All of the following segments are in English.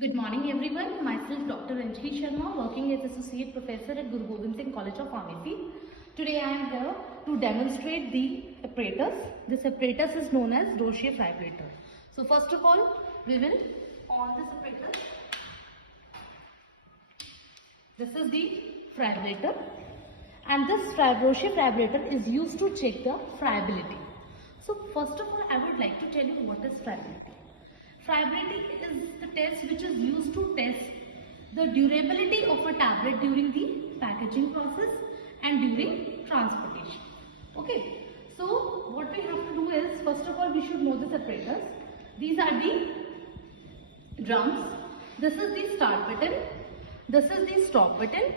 Good morning everyone. Myself Dr. Anjali Sharma, working as Associate Professor at Guru Gobind Singh College of Pharmacy. Today I am here to demonstrate the apparatus. This apparatus is known as Roche fibrillator. So first of all, we will on this apparatus. This is the fibrillator, and this Roche fibrillator is used to check the friability. So first of all, I would like to tell you what is friability. Friability is the test which is used to test the durability of a tablet during the packaging process and during transportation. Okay, so what we have to do is, first of all, we should know this apparatus. These are the drums. This is the start button. This is the stop button.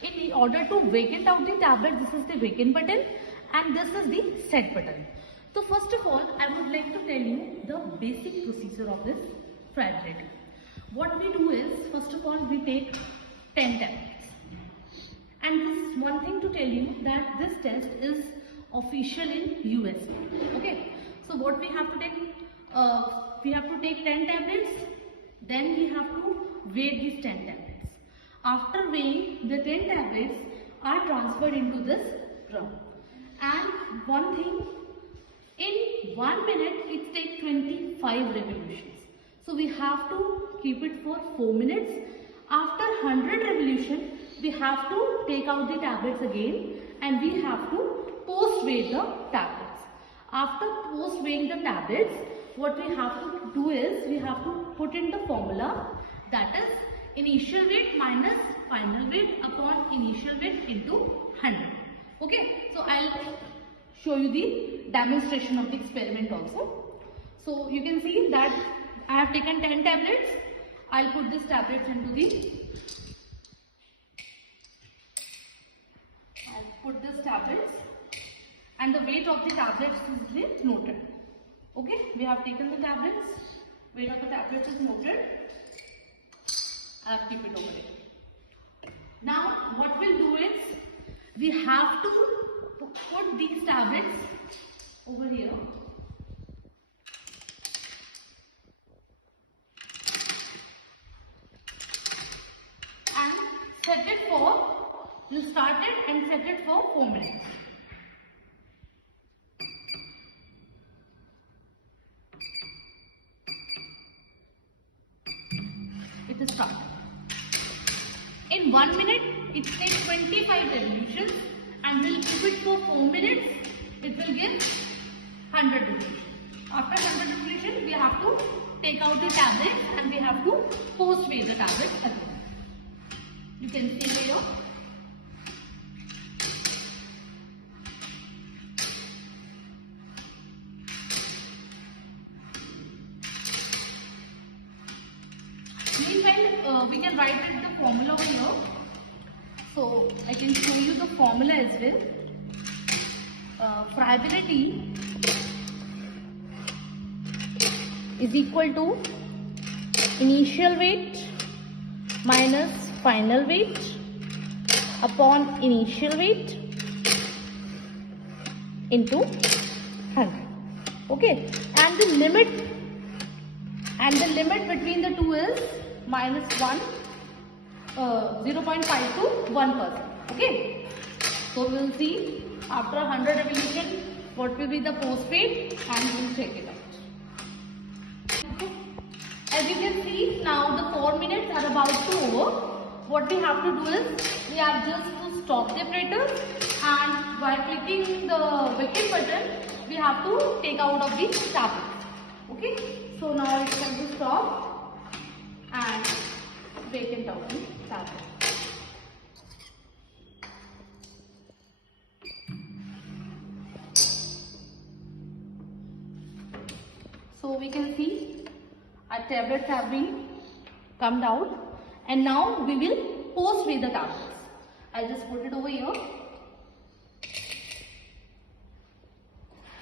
In order to vacant out the tablet, this is the vacant button, and this is the set button. So first of all, I would like to tell you the basic procedure of this fibrillator. What we do is, first of all, we take 10 tablets. And this is one thing to tell you, that this test is official in USA. Okay. So what we have to take 10 tablets. Then we have to weigh these 10 tablets. After weighing, the 10 tablets are transferred into this drum. And one thing, in 1 minute, it takes 25 revolutions. So we have to keep it for 4 minutes. After 100 revolutions, we have to take out the tablets again, and we have to post-weigh the tablets. After post-weighing the tablets, what we have to do is, we have to put in the formula, that is initial weight minus final weight upon initial weight into 100. Okay, so I'll show you the demonstration of the experiment also. So you can see that I have taken 10 tablets. I'll put these tablets into and the weight of the tablets is noted. Okay, we have taken the tablets, weight of the tablets is noted. I have kept it over there. Now what we'll do is, we have to put these tablets over here and set it for, you start it and set it for 4 minutes. It is started. In 1 minute, it takes 25 revolutions, and we'll keep it for 4 minutes. It will give 100 revolutions. After 100 revolutions, we have to take out the tablets and we have to post-weigh the tablets again. You can see here. Meanwhile, we can write the formula over here. So I can show you the formula as well. Friability is equal to initial weight minus final weight upon initial weight into 100. Okay, and the limit between the two is minus 1. 0.5 to 1%. Okay, so we will see after 100 revolution what will be the post weight, and we will check it out. Okay. As you can see, now the 4 minutes are about to over. What we have to do is, we have just to stop the apparatus, and by clicking the vacant button, we have to take out of the tablet. Okay, so now it's time to stop and vacant out the tablet. So we can see our tablets have been come out, and now we will post-weigh the tablets. I'll just put it over here.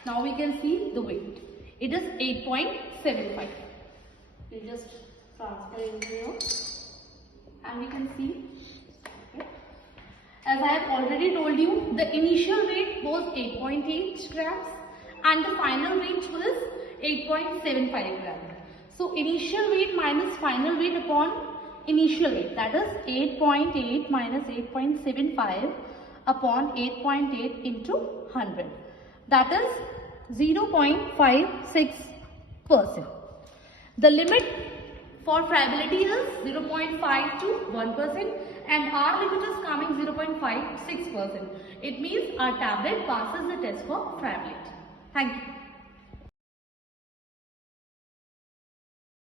Now we can see the weight. It is 8.75. We'll just transfer it here, and we can see. Okay. As I have already told you, the initial weight was 8.8 grams and the final weight was 8.75 grams. So initial weight minus final weight upon upon initial rate, that is 8.8 minus 8.75 upon 8.8 into 100, that is 0.56%. The limit for friability is 0.5 to 1% and our limit is coming 0.56%. It means our tablet passes the test for friability. Thank you.